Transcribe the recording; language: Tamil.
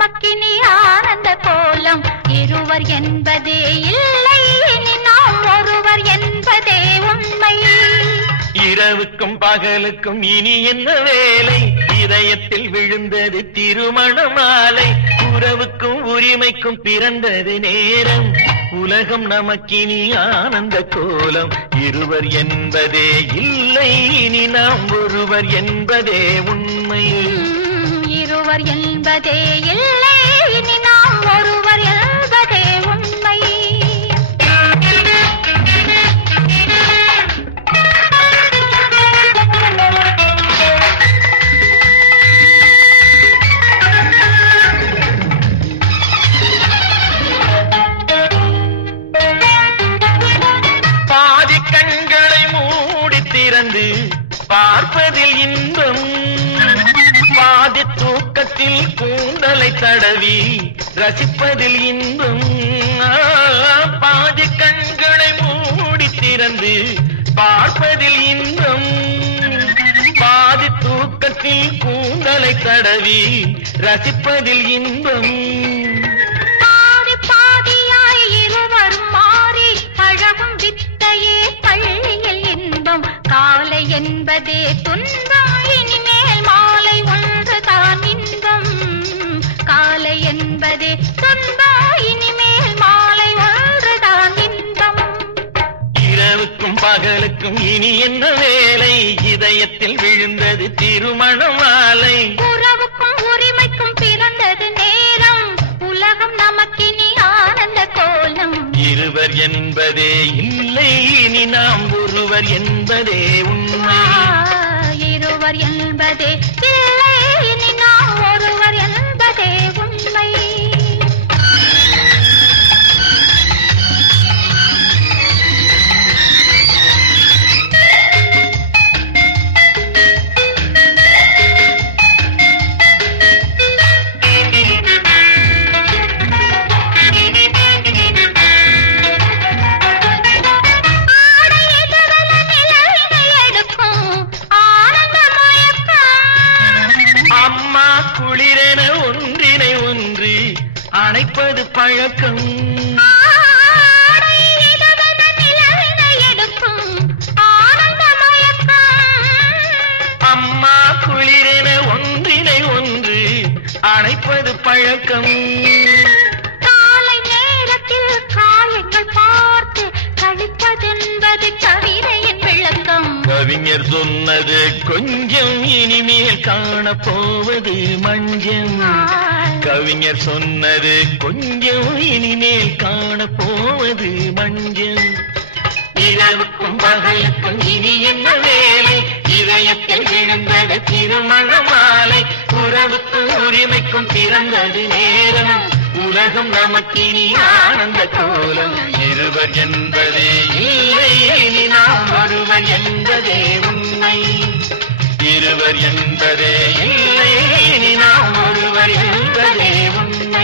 நமக்கினி ஆனந்த கோலம். இருவர் என்பதே இல்லை, இனி நாம் ஒருவர் என்பதே உண்மை. இரவுக்கும் பகலுக்கும் இனி என்ன வேலை? இதயத்தில் விழுந்தது திருமண மாலை. உறவுக்கும் உரிமைக்கும் பிறந்தது நேரம். உலகம் நமக்கினி ஆனந்த கோலம். இருவர் என்பதே இல்லை, இனி நாம் ஒருவர் என்பதே உண்மை. இருவர் என்பதே இல்லை, இனி நாம் ஒருவர் என்பதே உண்மை. பாதி கண்களை மூடி திறந்து பார்ப்பதில் இன்பம். பாதி தூக்கத்தில் கூந்தலை தடவி ரசிப்பதில் இன்பம். பாதி கண்களை மூடி திறந்து பார்ப்பதில் இன்பம். பாதி தூக்கத்தில் கூந்தலை தடவி ரசிப்பதில் இன்பம். பாதி பாதியாய் இருவரும் மாறி பழகும் வித்தையே பள்ளியில் இன்பம். காலை என்பதே துன்பம், இனிமேல் மாலை ஒன்றுதான் இன்பம். காலை என்பதே துன்பம், இனிமேல் மாலை ஒன்றுதான் இன்பம். இரவுக்கும் பகலுக்கும் இனி என்ன வேலை? இதயத்தில் விழுந்தது திருமண மாலை. உறவுக்கும் உரிமைக்கும் பிறந்தது நேரம். உலகம் நமக்கினி ஆனந்த கோலம். இருவர் என்பதே இல்லை, இனி நாம் ஒருவர் என்பதே உண்மை. இருவர் என்பதே இல்லை, இனி நாம் ஒருவர் என்பதே உண்மை. குளிரென ஒன்றினை ஒன்று அணைப்பது பழக்கம். அம்மா குளிரென ஒன்றினை ஒன்று அணைப்பது பழக்கம். காலை நேரத்தில் காயங்கள் பார்த்து கழிப்பதென்பது கவிதையின் விளக்கம். கவிஞர் சொன்னது கொஞ்சம், இனிமேல் காணப்போவது மஞ்சம். கவிஞர் சொன்னது கொஞ்சம், இனிமேல் காணப்போவது மஞ்சம். இரவுக்கும் பகலுக்கும் இனி என்ன வேலை? இதயத்தில் விழுந்தது திருமண மாலை. உறவுக்கும் உரிமைக்கும் பிறந்தது நேரம். உலகம் நமக்கினி ஆனந்த கோலம். இருவர் என்பதே இல்லை, இனி நாம் ஒருவர் என்பதே உண்மை. இருவர் என்பதே இல்லை, இனி நாம் ஒருவர் என்பதே உண்மை.